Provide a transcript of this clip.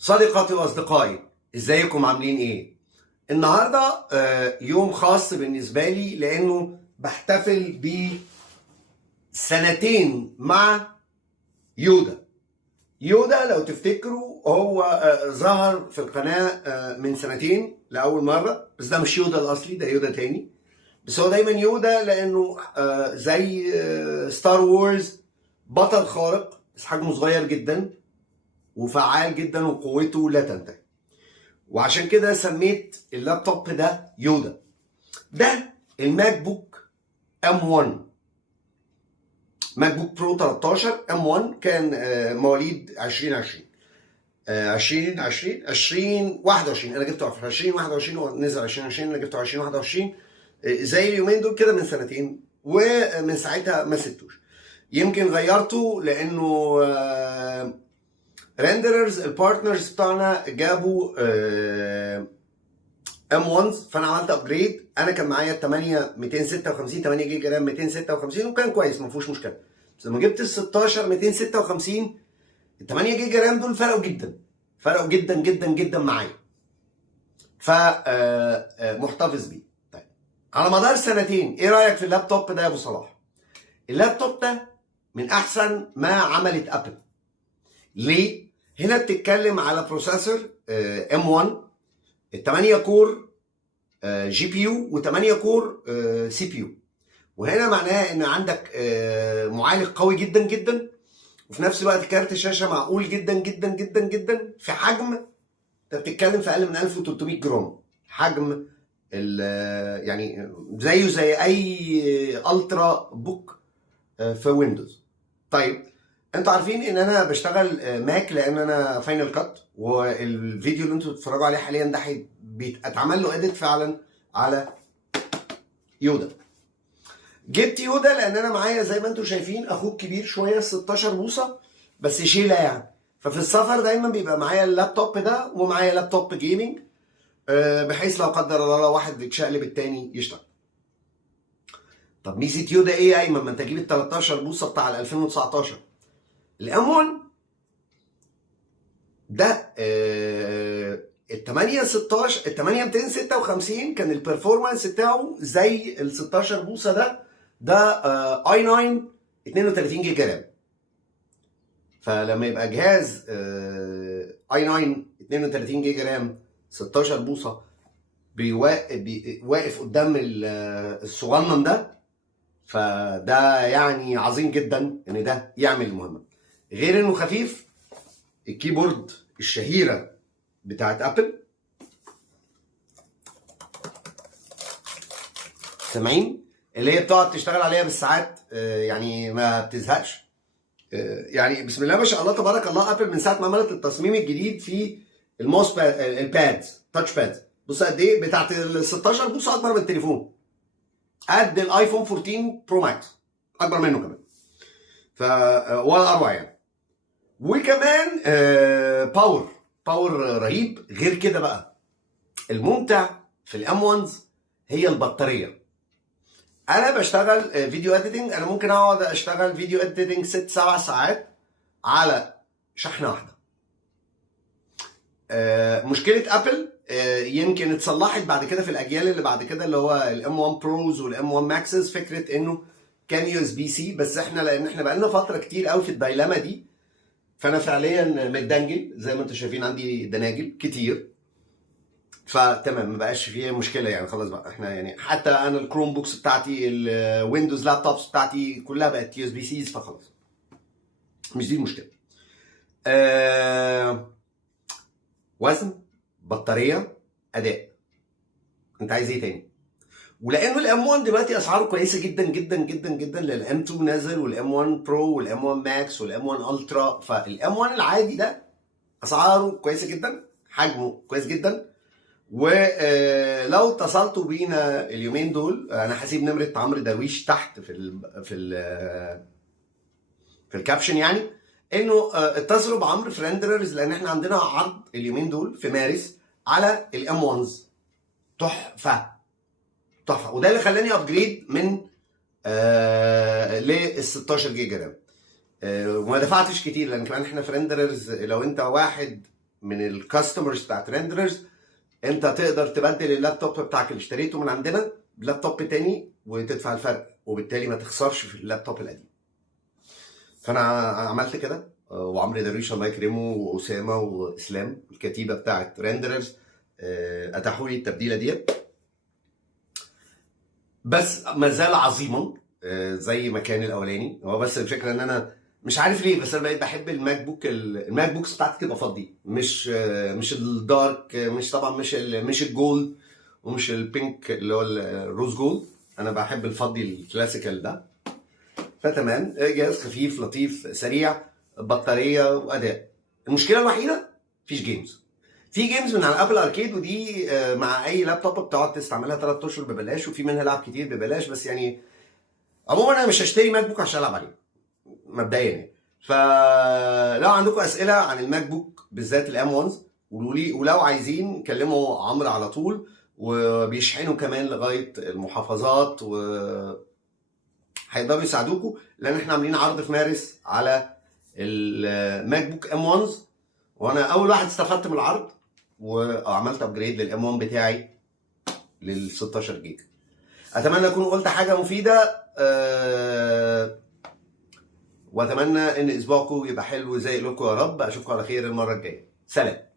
صديقاتي واصدقائي، ازيكم عاملين ايه؟ النهارده يوم خاص بالنسبه لي لانه بحتفل بسنتين مع يودا. يودا لو تفتكروا هو ظهر في القناه من سنتين لاول مره، بس ده مش يودا الاصلي، ده يودا تاني. بس هو دايما يودا لانه زي ستار وورز، بطل خارق بس حجمه صغير جدا وفعال جدا وقوته لا تنتهي. وعشان كده سميت اللابتوب ده يودا. ده الماك بوك ام 1، ماك بوك برو 13 ام 1، كان مواليد 2020 2021. انا جبته في 2021 ونزل 2020، انا جبته 2021 زي اليومين دول كده من سنتين، ومن ساعتها ما سبتوش. يمكن غيرته لانه ريندررز البارتنرز بتاعنا جابوا ام 1، فانا عملت ابجريد. انا كان معايا 8 256 8 جيجا رام 256 وكان كويس ما فيهوش مشكله. بس لما جبت ال 16 256 ال 8 جيجا رام دول فرقوا جدا، فرقوا جدا جدا جدا معايا. ف محتفظ بيه. طيب، على مدار سنتين ايه رايك في اللابتوب ده يا ابو صلاح؟ اللابتوب ده من احسن ما عملت ابل. ليه؟ هنا بتتكلم على بروسيسور ام 1 8 كور جي بي يو و8 كور سي بي يو. وهنا معناها ان عندك معالج قوي جدا جدا، وفي نفس الوقت كارت شاشه معقول جدا جدا جدا جدا في حجم. انت بتتكلم في اقل من 1300 جرام حجم، يعني زيه زي اي الترا بوك في ويندوز. طيب، انتوا عارفين ان انا بشتغل ماك لان انا فاينل كات، والفيديو اللي انتوا بتتفرجوا عليه حاليا ده بيتعمل له اديت فعلا على يودا. جبت يودا لان انا معايا زي ما انتم شايفين اخوك كبير شويه 16 بوصه، بس شيله يعني. ففي السفر دايما بيبقى معايا اللابتوب ده ومعايا لابتوب جيمنج، بحيث لو قدر الله لو واحد اتشقلب التاني يشتغل. طب ميزه يودا ايه يا ايمن؟ ما انت جيب ال 13 بوصه بتاع ال 2019. الام 1 ده ال 8 16 ال 8 256 كان البرفورمانس بتاعه زي ال 16 بوصه ده اي 9 32 جيجا رام. فلما يبقى جهاز اي 9 32 جيجا رام 16 بوصه واقف قدام الصغنن ده، فده يعني عظيم جدا ان ده يعمل المهمه. غير انه خفيف، الكيبورد الشهيره بتاعت ابل، سامعين؟ اللي هي بتقعد تشتغل عليها بالساعات، يعني ما بتزهقش. يعني بسم الله ما شاء الله تبارك الله، ابل من ساعه ما عملت التصميم الجديد في الماوس البادز تاتش بادز، بص قد ايه بتاعت ال 16 بوصه، اكبر من التليفون، قد الايفون 14 برو ماكس، اكبر منه كمان. ف ولا اروع يعني. وكمان باور رهيب. غير كده بقى الممتع في الام 1 هي البطاريه. انا بشتغل فيديو اديتنج، انا ممكن اقعد اشتغل فيديو اديتنج 6 7 ساعات على شحنه واحده. مشكله ابل يمكن اتصلحت بعد كده في الاجيال اللي بعد كده، اللي هو الام 1 بروز والام 1 ماكسز، فكره انه كان يو اس بي سي. بس احنا لان احنا بقالنا فتره كتير قوي في الدايلاما دي، فانا فعليا متدنجل زي ما انتم شايفين، عندي دناجل كتير. فتمام، ما بقاش فيه مشكله يعني، خلاص بقى احنا يعني حتى انا الكروم بوكس بتاعتي الويندوز لابتوبس بتاعتي كلها بقت يو اس بي سيز، فخلاص مش دي المشكله. وزن، بطاريه، اداء، انت عايز ايه تاني؟ ولانه الام 1 دلوقتي اسعاره كويسه جدا جدا جدا جدا، للام 2 نازل والام 1 برو والام 1 ماكس والام 1 الترا. فالام 1 العادي ده اسعاره كويسه جدا، حجمه كويس جدا. ولو اتصلتوا بينا اليومين دول، انا هسيب نمره عمرو درويش تحت في الكابشن، يعني انه اتصلوا بعمرو في ريندررز، لان احنا عندنا عرض اليومين دول في مارس على الام 1 تحفه تحفه. وده اللي خلاني ابجريد من لل 16 جيجا رام. وما دفعتش كتير، لان كمان احنا في ريندررز لو انت واحد من الكاستمرز بتاعت ريندررز انت تقدر تبدل اللابتوب بتاعك اللي اشتريته من عندنا بلابتوب تاني وتدفع الفرق، وبالتالي ما تخسرش في اللابتوب القديم. فانا عملت كده، وعمرو درويش الله يكرمه واسامه واسلام الكتيبه بتاعت ريندررز اتاحوا لي التبديله ديت. بس ما زال عظيما زي ما كان الاولاني. هو بس الفكره ان انا مش عارف ليه، بس انا بقيت بحب الماك بوكس بتاعتي تبقى فضي، مش الدارك، مش طبعا مش الجولد ومش البينك اللي هو الروز جولد. انا بحب الفضي الكلاسيكال ده. فتمام، جهاز خفيف لطيف سريع، بطاريه واداء. المشكله الوحيده مفيش جيمز. في جيمز من على ابل اركيد، ودي مع اي لابتوب بتقعد تستعملها 3 اشهر ببلاش، وفي منها لعب كتير ببلاش. بس يعني عموما انا مش هشتري ماك بوك عشان العب عليه مبدئيا يعني. فلو عندكم اسئله عن الماك بوك بالذات الام 1 قولوا لي، ولو عايزين كلموا عمرو على طول، وبيشحنوا كمان لغايه المحافظات، و هيقدروا يساعدوكم، لان احنا عاملين عرض في مارس على الماك بوك ام 1، وانا اول واحد استفدت من العرض وعملت ابجريد للام 1 بتاعي لل 16 جيجا. اتمنى اكون قلت حاجه مفيده، واتمنى ان اسبوعكم يبقى حلو زي لكم يا رب. اشوفكم على خير المره الجايه. سلام.